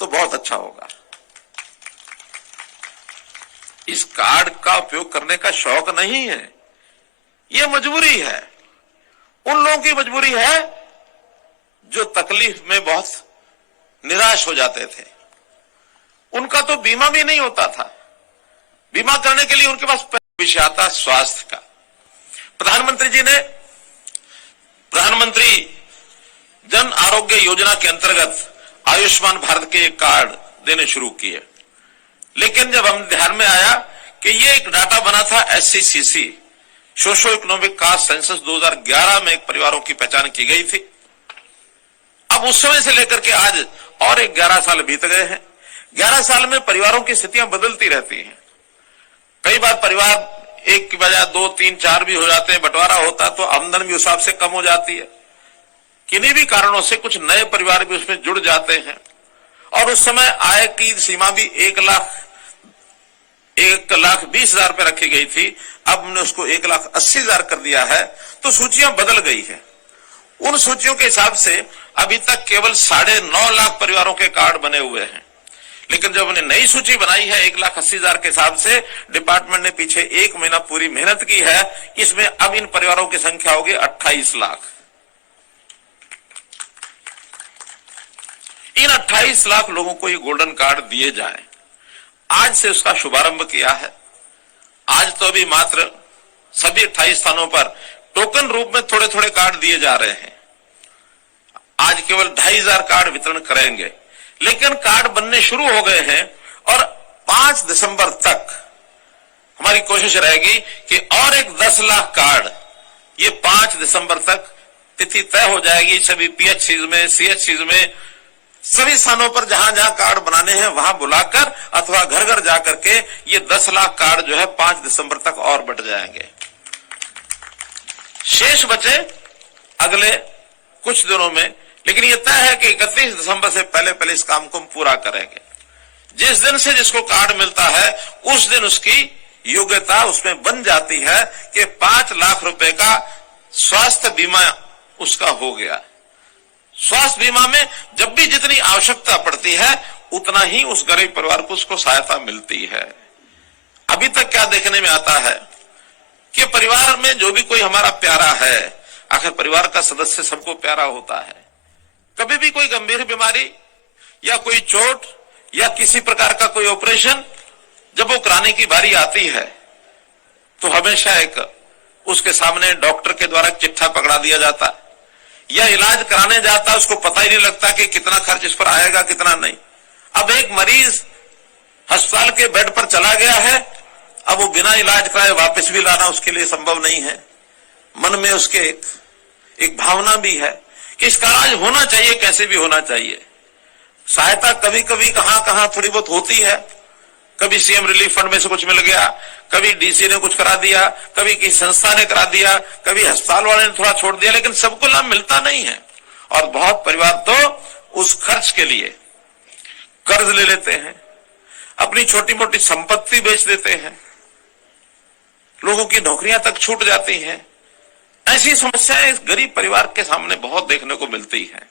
तो बहुत अच्छा होगा। इस कार्ड का उपयोग करने का शौक नहीं है, यह मजबूरी है। उन लोगों की मजबूरी है जो तकलीफ में बहुत निराश हो जाते थे। उनका तो बीमा भी नहीं होता था। बीमा करने के लिए उनके पास विषय आता स्वास्थ्य का। प्रधानमंत्री जी ने प्रधानमंत्री जन आरोग्य योजना के अंतर्गत आयुष्मान भारत के कार्ड देने शुरू किए, लेकिन जब हम ध्यान में आया कि ये एक डाटा बना था SCCC socio economic caste census 2011 में एक परिवारों की पहचान की गई थी। अब उस समय से लेकर के आज और एक 11 साल बीत गए हैं। 11 साल में परिवारों की स्थितियां बदलती रहती हैं। कई बार परिवार एक की बजाय 2, 3, 4 भी हो जाते हैं, बंटवारा होता तो आमदन भी उस हिसाब से कम हो जाती है। किन्हीं भी कारणों से कुछ नए परिवार भी उसमें जुड़ जाते हैं और उस समय आय की सीमा भी 1,20,000 पे रखी गई थी, अब हमने उसको 1,80,000 कर दिया है। तो सूचियां बदल गई है। उन सूचियों के हिसाब से अभी तक केवल 9.5 लाख परिवारों के कार्ड बने हुए हैं, लेकिन जब हमने नई सूची बनाई है 1,80,000 के हिसाब से, डिपार्टमेंट ने पीछे 1 महीना पूरी मेहनत की है। इसमें अब इन परिवारों की संख्या होगी 28 लाख। इन 28 लाख लोगों को ये गोल्डन कार्ड दिए जाए। आज से उसका शुभारंभ किया है। आज तो अभी मात्र सभी 28 स्थानों पर टोकन रूप में थोड़े थोड़े कार्ड दिए जा रहे हैं। आज केवल 2,500 कार्ड वितरण करेंगे, लेकिन कार्ड बनने शुरू हो गए हैं और 5 दिसंबर तक हमारी कोशिश रहेगी कि और एक 10 लाख कार्ड, ये 5 दिसंबर तक तिथि तय हो जाएगी। सभी PHCs में, CHCs में, सभी स्थानों पर जहां जहां कार्ड बनाने हैं वहां बुलाकर अथवा घर घर जाकर के ये 10 लाख कार्ड जो है 5 दिसंबर तक और बंट जाएंगे। शेष बचे अगले कुछ दिनों में, लेकिन यह तय है कि 31 दिसंबर से पहले पहले इस काम को हम पूरा करेंगे। जिस दिन से जिसको कार्ड मिलता है उस दिन उसकी योग्यता उसमें बन जाती है कि 5 लाख रुपए का स्वास्थ्य बीमा उसका हो गया। स्वास्थ्य बीमा में जब भी जितनी आवश्यकता पड़ती है उतना ही उस गरीब परिवार को उसको सहायता मिलती है। अभी तक क्या देखने में आता है कि परिवार में जो भी कोई हमारा प्यारा है, आखिर परिवार का सदस्य सबको प्यारा होता है। कभी भी कोई गंभीर बीमारी या कोई चोट या किसी प्रकार का कोई ऑपरेशन जब वो कराने की बारी आती है तो हमेशा एक उसके सामने डॉक्टर के द्वारा चिट्ठा पकड़ा दिया जाता या इलाज कराने जाता, उसको पता ही नहीं लगता कि कितना खर्च इस पर आएगा कितना नहीं। अब एक मरीज अस्पताल के बेड पर चला गया है, अब वो बिना इलाज कराए वापस भी लाना उसके लिए संभव नहीं है। मन में उसके एक भावना भी है कि इसका इलाज होना चाहिए, कैसे भी होना चाहिए। सहायता कभी कभी कहां कहां थोड़ी बहुत होती है, कभी CM रिलीफ फंड में से कुछ मिल गया, कभी DC ने कुछ करा दिया, कभी किसी संस्था ने करा दिया, कभी अस्पताल वाले ने थोड़ा छोड़ दिया, लेकिन सबको लाभ मिलता नहीं है। और बहुत परिवार तो उस खर्च के लिए कर्ज ले लेते हैं, अपनी छोटी मोटी संपत्ति बेच देते हैं, लोगों की नौकरियां तक छूट जाती हैं। ऐसी समस्याएं इस गरीब परिवार के सामने बहुत देखने को मिलती है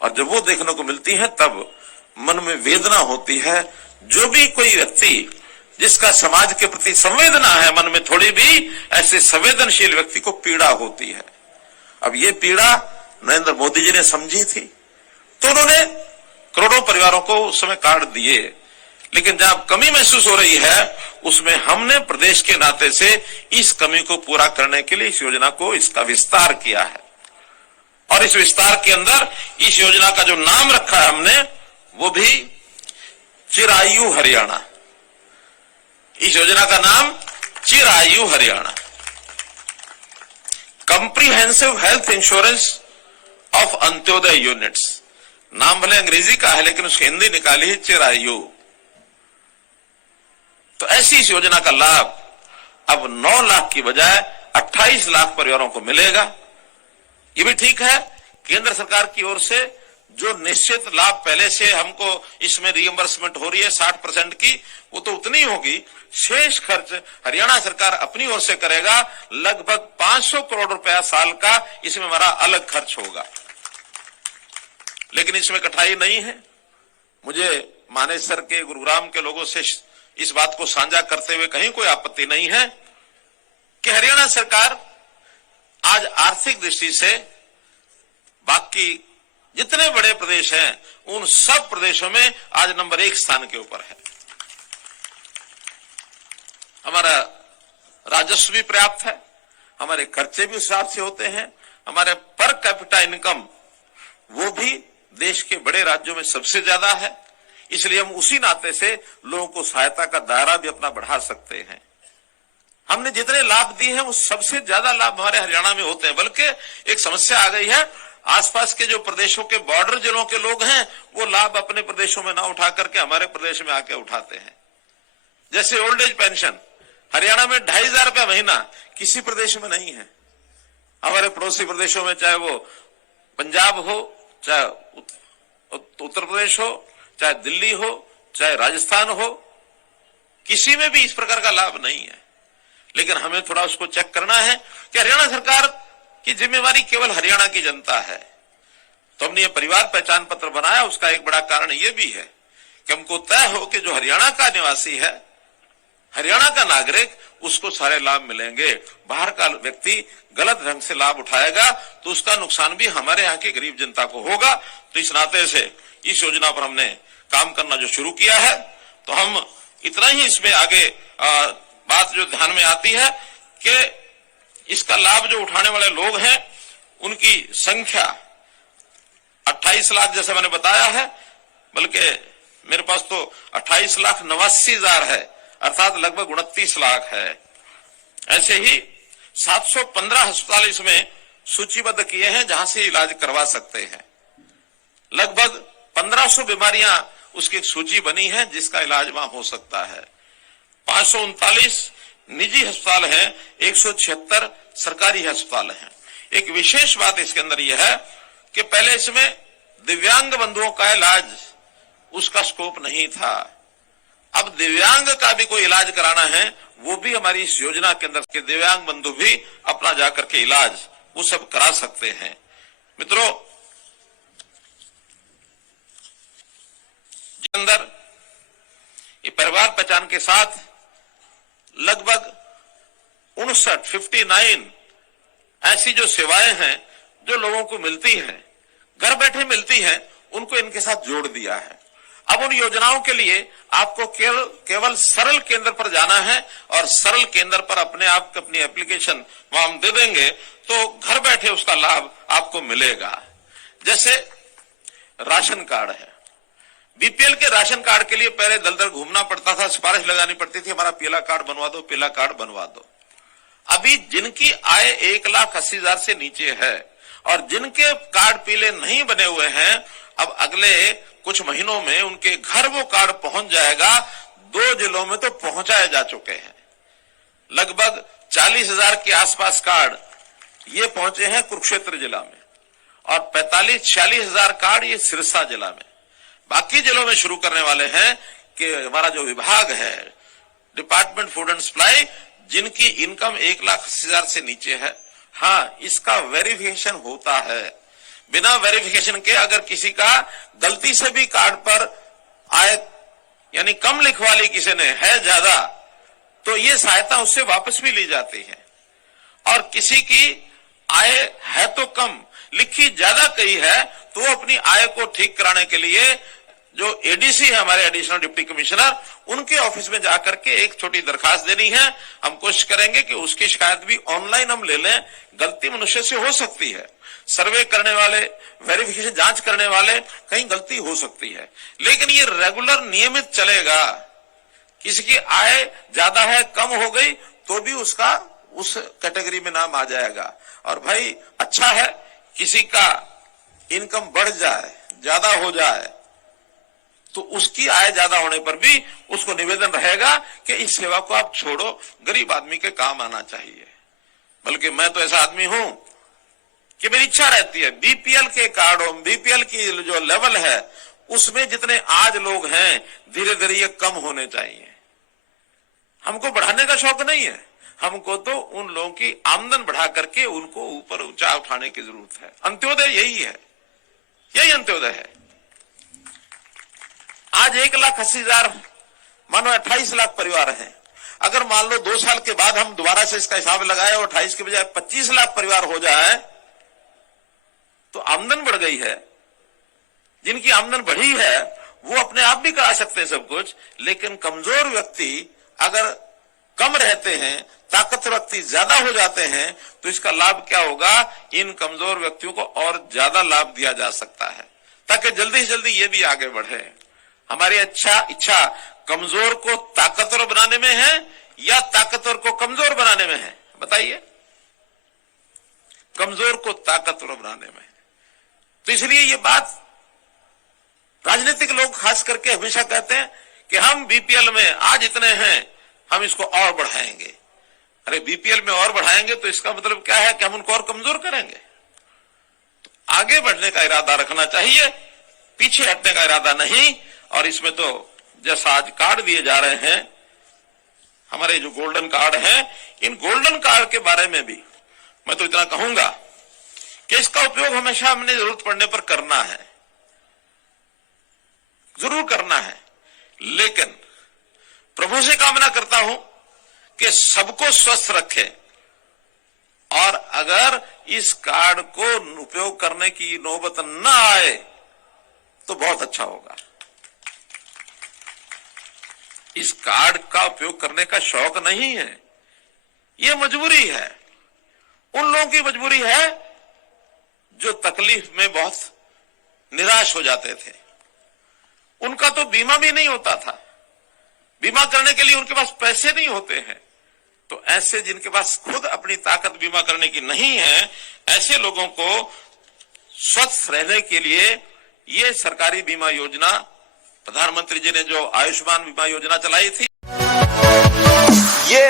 और जब वो देखने को मिलती है तब मन में वेदना होती है। जो भी कोई व्यक्ति जिसका समाज के प्रति संवेदना है मन में थोड़ी भी, ऐसे संवेदनशील व्यक्ति को पीड़ा होती है। अब ये पीड़ा नरेंद्र मोदी जी ने समझी थी तो उन्होंने करोड़ों परिवारों को उस समय कार्ड दिए, लेकिन जहां कमी महसूस हो रही है उसमें हमने प्रदेश के नाते से इस कमी को पूरा करने के लिए इस योजना को इसका विस्तार किया है। और इस विस्तार के अंदर इस योजना का जो नाम रखा है हमने वो भी चिरायु हरियाणा। इस योजना का नाम Chirayu Haryana, comprehensive health insurance of Antyodaya units. नाम भले अंग्रेजी का है लेकिन उसकी हिंदी निकाली है चिरायु। तो ऐसी इस योजना का लाभ अब 9 लाख की बजाय 28 लाख परिवारों को मिलेगा। ये भी ठीक है, केंद्र सरकार की ओर से जो निश्चित लाभ पहले से हमको इसमें रिइंबर्समेंट हो रही है 60% की, वो तो उतनी होगी। शेष खर्च हरियाणा सरकार अपनी ओर से करेगा, लगभग 500 करोड़ रुपया साल का इसमें हमारा अलग खर्च होगा। लेकिन इसमें कठिनाई नहीं है, मुझे मानेसर के, गुरुग्राम के लोगों से इस बात को साझा करते हुए कहीं कोई आपत्ति नहीं है कि हरियाणा सरकार आज आर्थिक दृष्टि से बाकी जितने बड़े प्रदेश हैं उन सब प्रदेशों में आज नंबर 1 स्थान के ऊपर है। हमारा राजस्व भी पर्याप्त है, हमारे खर्चे भी उस हिसाब से होते हैं, हमारे पर कैपिटा इनकम वो भी देश के बड़े राज्यों में सबसे ज्यादा है। इसलिए हम उसी नाते से लोगों को सहायता का दायरा भी अपना बढ़ा सकते हैं। हमने जितने लाभ दिए हैं वो सबसे ज्यादा लाभ हमारे हरियाणा में होते हैं। बल्कि एक समस्या आ गई है, आसपास के जो प्रदेशों के बॉर्डर जिलों के लोग हैं वो लाभ अपने प्रदेशों में ना उठा करके हमारे प्रदेश में आके उठाते हैं। जैसे ओल्ड एज पेंशन हरियाणा में 2500 रुपया महीना किसी प्रदेश में नहीं है। हमारे पड़ोसी प्रदेशों में चाहे वो पंजाब हो, चाहे उत्तर प्रदेश हो, चाहे दिल्ली हो, चाहे राजस्थान हो, किसी में भी इस प्रकार का लाभ नहीं है। लेकिन हमें थोड़ा उसको चेक करना है कि हरियाणा सरकार की जिम्मेवारी केवल हरियाणा की जनता है। तो हमने ये परिवार पहचान पत्र बनाया। उसका एक बड़ा कारण ये भी है कि हमको तय हो कि जो हरियाणा का निवासी है, हरियाणा का नागरिक, उसको सारे लाभ मिलेंगे। बाहर का व्यक्ति गलत ढंग से लाभ उठाएगा तो उसका नुकसान भी हमारे यहाँ की गरीब जनता को होगा। तो इस नाते से इस योजना पर हमने काम करना जो शुरू किया है, तो हम इतना ही इसमें आगे बात जो ध्यान में आती है कि इसका लाभ जो उठाने वाले लोग हैं उनकी संख्या 28 लाख जैसे मैंने बताया है, बल्कि मेरे पास तो 28,89,000 है, अर्थात लगभग 29 लाख है। ऐसे ही 715 अस्पताल इसमें सूचीबद्ध किए हैं जहां से इलाज करवा सकते हैं। लगभग 1500 बीमारियां उसकी एक सूची बनी है जिसका इलाज वहां हो सकता है। 539 निजी अस्पताल हैं, 176 सरकारी अस्पताल हैं। एक विशेष बात इसके अंदर यह है कि पहले इसमें दिव्यांग बंधुओं का इलाज उसका स्कोप नहीं था। अब दिव्यांग का भी कोई इलाज कराना है वो भी हमारी इस योजना के अंदर के दिव्यांग बंधु भी अपना जाकर के इलाज वो सब करा सकते हैं। मित्रों, अंदर ये परिवार पहचान के साथ लगभग 59 ऐसी जो सेवाएं हैं जो लोगों को मिलती हैं, घर बैठे मिलती हैं, उनको इनके साथ जोड़ दिया है। अब उन योजनाओं के लिए आपको केवल सरल केंद्र पर जाना है और सरल केंद्र पर अपने आप अपनी एप्लीकेशन वहां हम दे देंगे तो घर बैठे उसका लाभ आपको मिलेगा। जैसे राशन कार्ड है, बीपीएल के राशन कार्ड के लिए पहले दल दल घूमना पड़ता था, सिफारिश लगानी पड़ती थी, हमारा पीला कार्ड बनवा दो, पीला कार्ड बनवा दो। अभी जिनकी आय 1,80,000 से नीचे है और जिनके कार्ड पीले नहीं बने हुए हैं, अब अगले कुछ महीनों में उनके घर वो कार्ड पहुंच जाएगा। 2 जिलों में तो पहुंचाए जा चुके हैं। लगभग 40,000 के आसपास कार्ड ये पहुंचे हैं कुरुक्षेत्र जिला में और 45-46,000 कार्ड ये सिरसा जिला में। बाकी जिलों में शुरू करने वाले हैं कि हमारा जो विभाग है डिपार्टमेंट फूड एंड सप्लाई, जिनकी इनकम 1,80,000 से नीचे है, हाँ, इसका वेरिफिकेशन होता है। बिना वेरिफिकेशन के अगर किसी का गलती से भी कार्ड पर आय यानी कम लिखवा ली किसी ने है ज्यादा, तो ये सहायता उससे वापस भी ली जाती है। और किसी की आय है तो कम, लिखी ज्यादा कही है, तो वो अपनी आय को ठीक कराने के लिए जो एडीसी है हमारे एडिशनल डिप्टी कमिश्नर, उनके ऑफिस में जाकर के एक छोटी दरखास्त देनी है। हम कोशिश करेंगे कि उसकी शिकायत भी ऑनलाइन हम ले लें। गलती मनुष्य से हो सकती है, सर्वे करने वाले, वेरिफिकेशन जांच करने वाले, कहीं गलती हो सकती है, लेकिन ये रेगुलर नियमित चलेगा। किसी की आय ज्यादा है, कम हो गई तो भी उसका उस कैटेगरी में नाम आ जाएगा। और भाई अच्छा है किसी का इनकम बढ़ जाए, ज्यादा हो जाए, तो उसकी आय ज्यादा होने पर भी उसको निवेदन रहेगा कि इस सेवा को आप छोड़ो, गरीब आदमी के काम आना चाहिए। बल्कि मैं तो ऐसा आदमी हूं कि मेरी इच्छा रहती है बीपीएल के कार्डों, बीपीएल की जो लेवल है उसमें जितने आज लोग हैं धीरे धीरे ये कम होने चाहिए। हमको बढ़ाने का शौक नहीं है, हमको तो उन लोगों की आमदन बढ़ा करके उनको ऊपर ऊंचा उठाने की जरूरत है। अंत्योदय यही है, यही अंत्योदय है। आज 1,80,000 मानो 28 लाख परिवार हैं। अगर मान लो 2 साल के बाद हम दोबारा से इसका हिसाब लगाए और 28 के बजाय 25 लाख परिवार हो जाए तो आमदन बढ़ गई है। जिनकी आमदन बढ़ी है वो अपने आप भी करा सकते हैं सब कुछ, लेकिन कमजोर व्यक्ति अगर कम रहते हैं, ताकतवर व्यक्ति ज्यादा हो जाते हैं, तो इसका लाभ क्या होगा, इन कमजोर व्यक्तियों को और ज्यादा लाभ दिया जा सकता है, ताकि जल्दी से जल्दी ये भी आगे बढ़े। हमारी इच्छा कमजोर को ताकतवर बनाने में है या ताकतवर को कमजोर बनाने में है, बताइए। कमजोर को ताकतवर बनाने में। तो इसलिए ये बात राजनीतिक लोग खास करके हमेशा कहते हैं कि हम बीपीएल में आज इतने हैं, हम इसको और बढ़ाएंगे। अरे बीपीएल में और बढ़ाएंगे तो इसका मतलब क्या है कि हम उनको और कमजोर करेंगे। तो आगे बढ़ने का इरादा रखना चाहिए, पीछे हटने का इरादा नहीं। और इसमें तो जैसा आज कार्ड दिए जा रहे हैं, हमारे जो गोल्डन कार्ड हैं, इन गोल्डन कार्ड के बारे में भी मैं तो इतना कहूंगा कि इसका उपयोग हमेशा हमने जरूरत पड़ने पर करना है, जरूर करना है। लेकिन प्रभु से कामना करता हूं कि सबको स्वस्थ रखे, और अगर इस कार्ड को उपयोग करने की नौबत न आए तो बहुत अच्छा होगा। इस कार्ड का उपयोग करने का शौक नहीं है, यह मजबूरी है। उन लोगों की मजबूरी है जो तकलीफ में बहुत निराश हो जाते थे। उनका तो बीमा भी नहीं होता था, बीमा करने के लिए उनके पास पैसे नहीं होते हैं। तो ऐसे जिनके पास खुद अपनी ताकत बीमा करने की नहीं है, ऐसे लोगों को स्वस्थ रहने के लिए ये सरकारी बीमा योजना, प्रधानमंत्री जी ने जो आयुष्मान बीमा योजना चलाई थी, ये